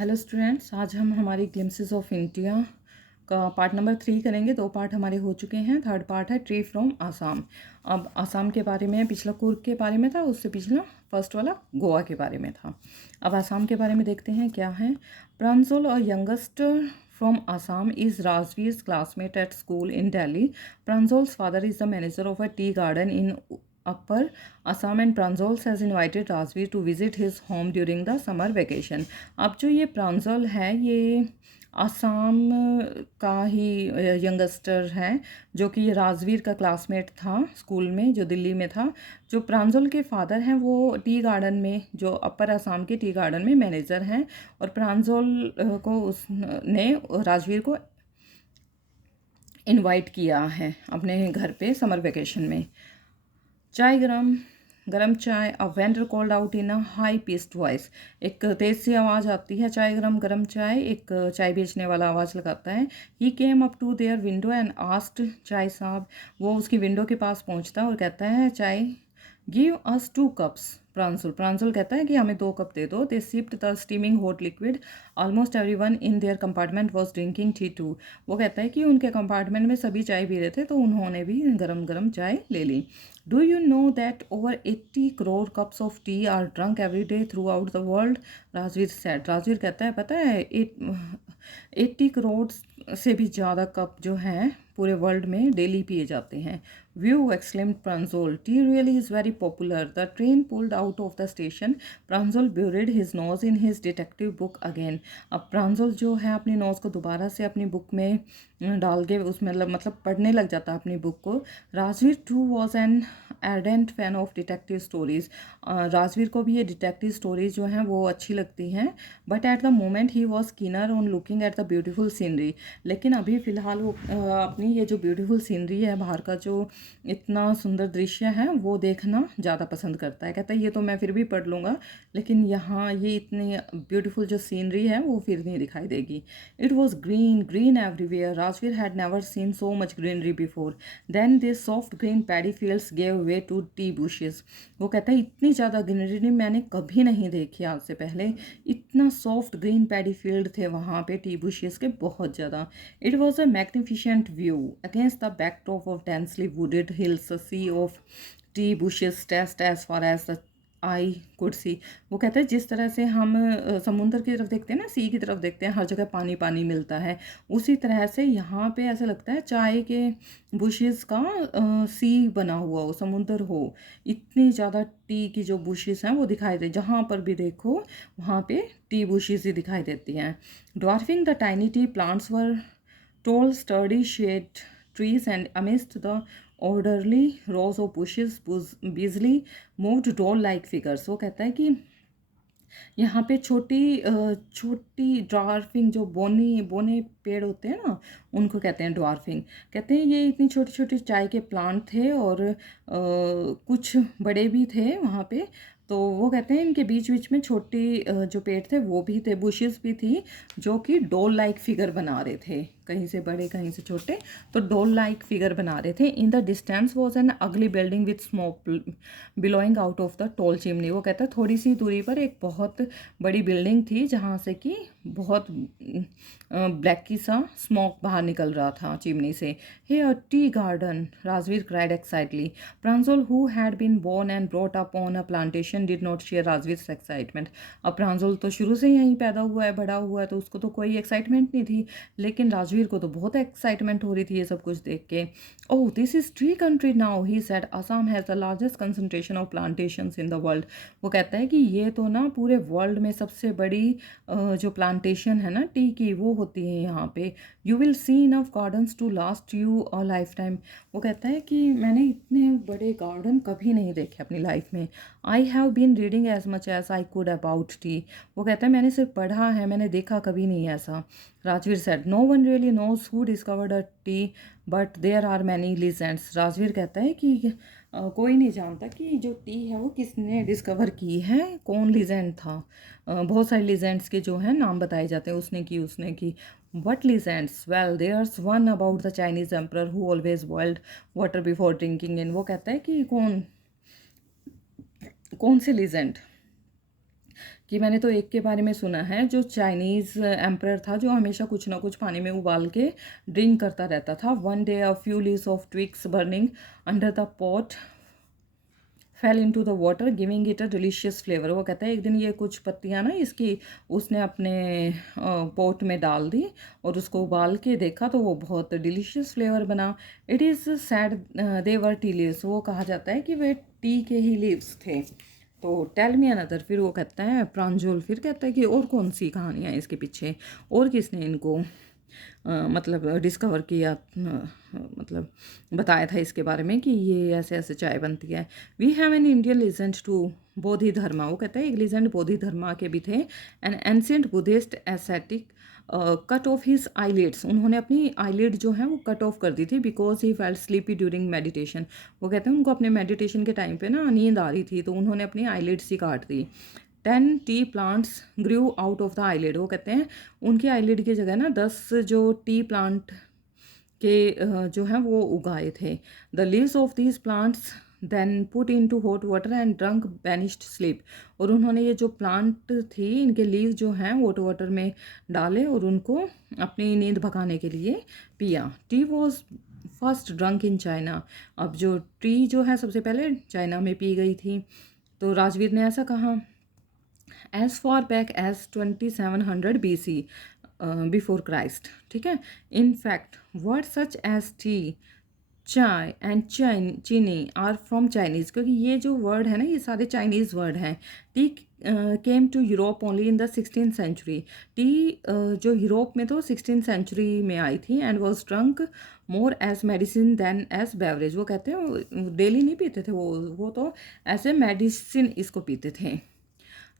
Hello students, आज हम हमारी ग्लिम्सेस ऑफ इंडिया का पार्ट नंबर 3 करेंगे। 2 पार्ट हमारे हो चुके हैं। थर्ड पार्ट है ट्री फ्रॉम आसाम। अब आसाम के बारे में, पिछला कुर्ग के बारे में था, उससे पिछला फर्स्ट वाला गोवा के बारे में था। अब आसाम के बारे में देखते हैं क्या है। प्रांजल और youngest from Assam is Rajveer classmate at school in Delhi. Pranjal's father is the manager of a tea garden in Upper Assam and Pranjal has invited Rajveer to visit his home during the summer vacation। अब जो ये प्रांजल है ये आसाम का ही youngster है, जो कि ये राजवीर का क्लासमेट था स्कूल में जो दिल्ली में था। जो प्रांजल के फादर हैं वो टी गार्डन में, जो अपर आसाम के टी गार्डन में मैनेजर हैं, और प्रांजल को उसने राजवीर को इनवाइट किया है अपने घर पे समर वेकेशन में। चाय गरम चाय। A vendor called out in a high pitched voice. एक तेज सी आवाज़ आती है, चाय गरम चाय। एक चाय बेचने वाला आवाज़ लगाता है। He came up to their window and asked chai sahab. वो उसकी विंडो के पास पहुंचता है और कहता है, चाय गिव अस 2 कप्स। प्रांसुल कहता है कि हमें 2 कप दे दो। They sipped the steaming hot liquid. Almost everyone in their compartment was drinking tea too. वो कहता है कि उनके कंपार्टमेंट में सभी चाय पी रहे थे, तो उन्होंने भी गरम चाय ले ली। Do you know that over 80 crore cups of tea are drunk every day throughout the world? Rajveer said. Rajveer कहता है, पता है 80 करोड़ से भी ज़्यादा कप जो हैं पूरे वर्ल्ड में डेली पिए जाते हैं। View exclaimed Pranjal, T really is very popular. The train pulled out of the station. Pranjal buried his nose in his detective book again. अब प्रांजल जो है अपनी नोज को दोबारा से अपनी बुक में डाल के उसमें मतलब पढ़ने लग जाता है अपनी बुक को। Rajveer too was an ardent fan of detective stories. Rajveer को भी ये डिटेक्टिव स्टोरीज जो हैं वो अच्छी लगती हैं। But at the moment he was keener on looking at the beautiful scenery. लेकिन अभी फ़िलहाल वो अपनी ये जो ब्यूटीफुल सीनरी है, बाहर का जो इतना सुंदर दृश्य है, वो देखना ज़्यादा पसंद करता है। कहता है ये तो मैं फिर भी पढ़ लूँगा, लेकिन यहाँ ये इतनी ब्यूटीफुल जो सीनरी है वो फिर नहीं दिखाई देगी। It was green everywhere. Rajveer had never seen so much greenery before. Then this soft green paddy fields gave way to tea bushes. वो कहता है इतनी ज़्यादा ग्रीनरी मैंने कभी नहीं देखी आज से पहले। इतना सॉफ्ट ग्रीन पैडी फील्ड थे वहाँ पे, टी बुशेस के बहुत ज़्यादा। It was a magnificent view against the backdrop of densely wooded hills, sea of tea bushes test as far as the eye could see. वो कहते हैं जिस तरह से हम समुंदर की तरफ देखते हैं ना, सी की तरफ देखते हैं, हर जगह पानी पानी मिलता है, उसी तरह से यहाँ पे ऐसा लगता है चाय के बुशेस का सी बना हुआ हो, समुंदर हो। इतनी ज़्यादा टी की जो बुशेस हैं वो दिखाई दे, जहाँ पर भी देखो वहाँ पे टी बुशेस ही दिखाई देती हैं। Dwarfing the tiny T plants were tall sturdy shade trees, and amidst the orderly rows of bushes busily moved doll-like figures। वो कहता है कि यहाँ पे छोटी ड्वार्फिंग, जो बोने बोने पेड़ होते हैं ना, उनको कहते हैं ड्वार्फिंग। कहते हैं ये इतनी छोटी छोटी चाय के प्लांट थे, और कुछ बड़े भी थे वहाँ पे। तो वो कहते हैं इनके बीच बीच में छोटी जो पेड़ थे वो भी थे, बुशेस भी थी, जो कि डोल लाइक फिगर बना रहे थे, कहीं से बड़े कहीं से छोटे, तो डोल लाइक फिगर बना रहे थे। In the distance was an अगली building with smoke billowing out of the tall chimney. वो कहता है थोड़ी सी दूरी पर एक बहुत बड़ी बिल्डिंग थी, जहाँ से कि बहुत ब्लैकी सा स्मोक बाहर निकल रहा था चिमनी से। Hey a tea garden, Rajveer cried excitedly. Pranjal who had been born and brought up on a plantation did not share Rajveer excitement. अब प्रांजल तो शुरू से यहीं पैदा हुआ है, बड़ा हुआ है, तो उसको तो कोई एक्साइटमेंट नहीं थी, लेकिन राजवीर को तो बहुत एक्साइटमेंट हो रही थी ये सब कुछ देख के। Oh this is tree country now, he said. Assam has the largest concentration of plantations in the world. वो कहता है कि ये तो ना पूरे वर्ल्ड में सबसे बड़ी जो प्लांटेशन है ना टी की, वो होती है यहाँ पे। You will see enough gardens to last you a lifetime. वो कहता है कि मैंने इतने बड़े गार्डन कभी नहीं देखे अपनी लाइफ में। I have been reading as much as I could about tea. वो कहता है मैंने सिर्फ पढ़ा है, मैंने देखा कभी नहीं ऐसा। Rajveer said no one really knows who discovered a tea but there are many legends. Rajveer कहता है कि कोई नहीं जानता कि जो टी है वो किसने डिस्कवर की है, कौन लीजेंड था। बहुत सारे लीजेंड्स के जो हैं नाम बताए जाते हैं, उसने की। What legends? Well, there's one about the Chinese emperor who always boiled water before drinking in। वो कहता है कि कौन कौन से लीजेंड, कि मैंने तो एक के बारे में सुना है, जो चाइनीज़ एम्परर था, जो हमेशा कुछ ना कुछ पानी में उबाल के ड्रिंक करता रहता था। One day a few leaves of twigs burning under the pot fail into the water giving it a delicious flavour. वो कहता है एक दिन ये कुछ पत्तियां ना इसकी उसने अपने पोट में डाल दी और उसको उबाल के देखा तो वो बहुत डिलीशियस फ्लेवर बना। It is sad they were tea leaves. वो कहा जाता है कि वे टी के ही लीव्स थे। तो टेल मी अनदर, फिर वो कहता है प्रांजल, फिर कहता है कि और कौन सी कहानियाँ हैं इसके पीछे, और किसने इनको मतलब डिस्कवर किया, मतलब बताया था इसके बारे में कि ये ऐसे ऐसे चाय बनती है। We have an Indian legend to Bodhi Dharma. वो कहता है एक लीजेंड बोधि धर्मा के भी थे। An ancient Buddhist ascetic cut off his eyelids. उन्होंने अपनी आईलिड जो है वो कट ऑफ कर दी थी because he felt sleepy during meditation. वो कहते हैं उनको अपने मेडिटेशन के टाइम पे ना नींद आ रही थी तो उन्होंने अपनी आईलिड्स ही काट दी। 10 T plants Guru out of the eyelid. वो कहते हैं उनकी आईलिड की जगह ना 10 जो टी प्लांट के जो हैं वो उगाए थे। The leaves of these plants then put into hot water and drunk banished sleep. और उन्होंने ये जो प्लांट थी इनके लीव जो हैं हॉट वाटर में डाले और उनको अपनी नींद भगाने के लिए पिया। T was first drunk in China. अब जो टी जो है सबसे पहले चाइना में पी गई थी। तो राजवीर ने ऐसा कहा, as far back as 2700 BC before Christ. ठीक है। In fact word such as tea, chai and chini are from Chinese. क्योंकि ये जो वर्ड है ना ये सारे चाइनीज़ वर्ड हैं। Tea came to Europe only in the 16th century. Tea जो यूरोप में तो 16th सेंचुरी में आई थी and was drunk more as medicine than as beverage. वो कहते हैं डेली नहीं पीते थे वो तो ऐसे मेडिसिन इसको पीते थे।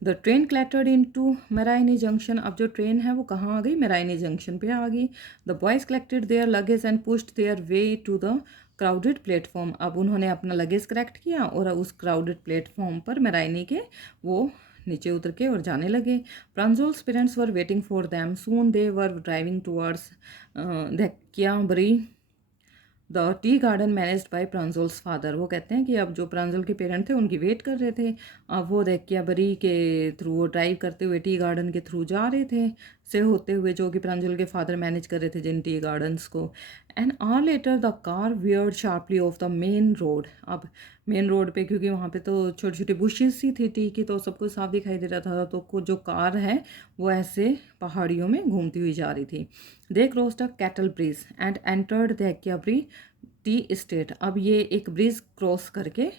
The train clattered into Mariani junction. अब जो ट्रेन है वो कहाँ आ गई, मेराइनी जंक्शन पे आ गई। The boys collected their luggage and pushed their way to the crowded platform. अब उन्होंने अपना लगेज कलेक्ट किया और उस क्राउडेड प्लेटफॉर्म पर मेराइनी के वो नीचे उतर के और जाने लगे। Pranjol's parents were waiting for them, soon they were driving towards Bari the tea garden managed by Pranjol's father. वो कहते हैं कि अब जो प्रांजल के पेरेंट थे उनकी वेट कर रहे थे। अब वो बरी के थ्रू वो ड्राइव करते हुए टी गार्डन के थ्रू जा रहे थे से होते हुए, जो कि प्रांजल के फादर मैनेज कर रहे थे जिन टी गार्डन्स को। An hour later the car weird sharply of the main road. अब मेन रोड पे क्योंकि वहाँ पे तो छोटी छोटी बुशेस ही थी टी की तो सबको साफ दिखाई दे रहा था, तो जो कार है वो ऐसे पहाड़ियों में घूमती हुई जा रही थी। They crossed a cattle bridge and entered the Dhekiabari tea estate. अब ये एक ब्रिज क्रॉस करके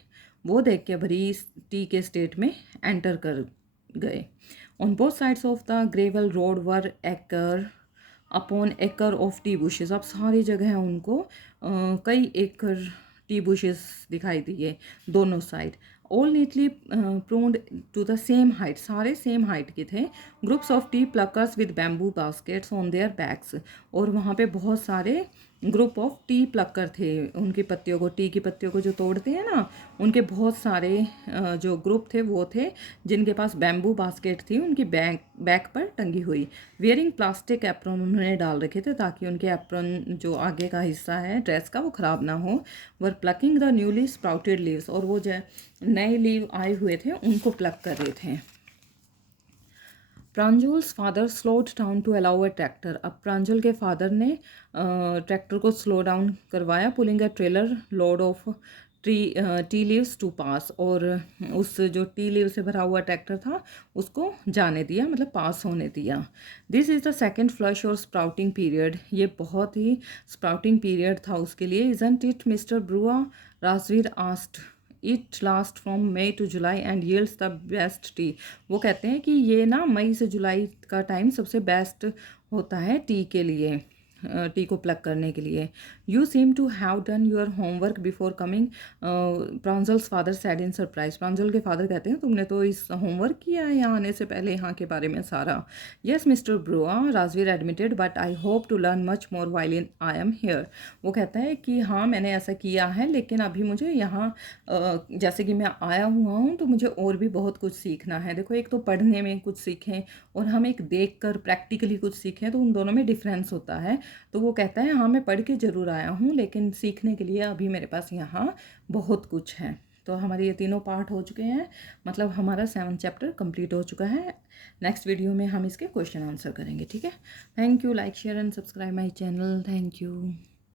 वो भरी टी के स्टेट में एंटर कर गए। On both sides of the gravel road were acre upon acre of tea bushes. अब सारी जगह उनको कई एकड़ टी बुशेस दिखाई दिए दोनों side. All neatly pruned to the same height. सारे सेम हाइट के थे। Groups of tea pluckers with bamboo baskets on their backs. और वहाँ पे बहुत सारे ग्रुप ऑफ टी प्लकर थे। उनकी पत्तियों को, टी की पत्तियों को जो तोड़ते हैं ना, उनके बहुत सारे जो ग्रुप थे वो थे जिनके पास बैम्बू बास्केट थी उनकी बैक पर टंगी हुई। वेयरिंग प्लास्टिक एप्रन उन्होंने डाल रखे थे ताकि उनके एप्रन जो आगे का हिस्सा है ड्रेस का वो ख़राब ना हो। Were plucking the newly sprouted leaves. और वो जो नए लीव आए हुए थे उनको प्लक कर रहे थे। Pranjal's father slowed down to allow a tractor. अब प्रांजल के फादर ने ट्रैक्टर को स्लो डाउन करवाया। Pulling a trailer load of tea leaves to pass. और उस जो टी लीव से भरा हुआ ट्रैक्टर था उसको जाने दिया, मतलब पास होने दिया। This is the second flush और स्प्राउटिंग पीरियड। ये बहुत ही स्प्राउटिंग पीरियड था उसके लिए। Isn't it mister Barua, Rajvir asked. It last from May to July and yields the best tea. वो कहते हैं कि ये ना मई से जुलाई का टाइम सबसे बेस्ट होता है टी के लिए, टी को प्लग करने के लिए। You seem to have done your homework before coming, Pranjal's father said in surprise. Pranjal के फादर कहते हैं तुमने तो इस होमवर्क किया है यहाँ आने से पहले यहाँ के बारे में सारा। Yes mister Barua, Rajvir admitted, but I hope to learn much more while in I am here. वो कहता है कि हाँ मैंने ऐसा किया है लेकिन अभी मुझे यहाँ जैसे कि मैं आया हुआ हूँ तो मुझे और भी बहुत कुछ सीखना है। देखो एक तो पढ़ने में कुछ सीखें और हम एक देख कर प्रैक्टिकली कुछ सीखें तो उन दोनों में डिफरेंस होता है। तो वो कहता है हाँ मैं पढ़ के ज़रूर आया हूँ लेकिन सीखने के लिए अभी मेरे पास यहाँ बहुत कुछ है। तो हमारे ये तीनों पार्ट हो चुके हैं, मतलब हमारा 7 चैप्टर कंप्लीट हो चुका है। नेक्स्ट वीडियो में हम इसके क्वेश्चन आंसर करेंगे, ठीक है। Thank you, like share and subscribe my channel, thank you.